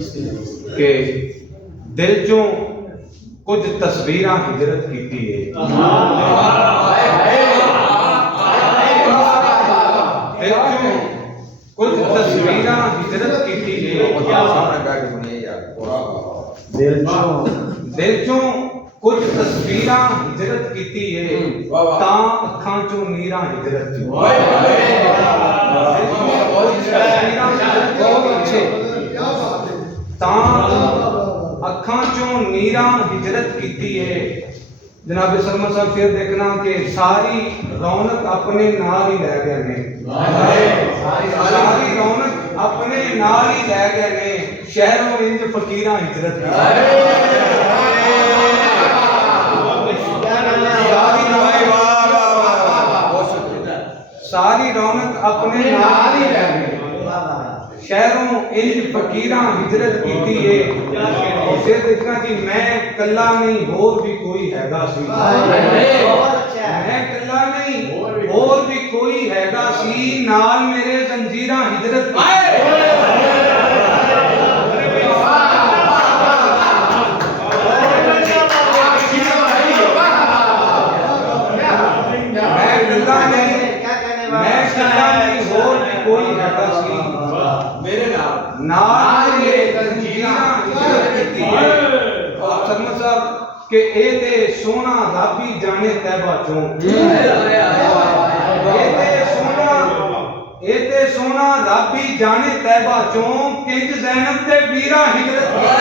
कि दिल चों कुछ तस्वीरां हिजरत कीती है, दिल चों कुछ तस्वीरां हिजरत कीती है, दिल चों कुछ तस्वीरां हिजरत कीती है, तां अखां चों नीरां हिजरत की। अखां चों नीरां हिजरत कीती है। जनाब सरमद साहब फिर देखना कि सारी रौनक अपने नाल ही लै गए ने, सारी रौनक अपने नाल ही लै गए ने, शहरों इंज फकीरां हिजरत की। सारी रौनक अपने नाल ही लै गए, शहरों इंज फकीरां हिजरत कीती है। और फिर देखना कि मैं कल्ला नहीं होर भी कोई हैगा सी, मैं कल्ला नहीं होर भी कोई हैगा सी, नाल मेरे जंजीरां हिजरत की। होर भी कोई हैगा सी, मेरे नाल मेरे जंजीरां हिजरत कीती है। सरमद साहब के ए ते सोना रब ही जाने तैबा चों, ए ते सोना रब ही जाने तैबा चों, किंज ज़ैनब ते वीरा हिजरत कीती।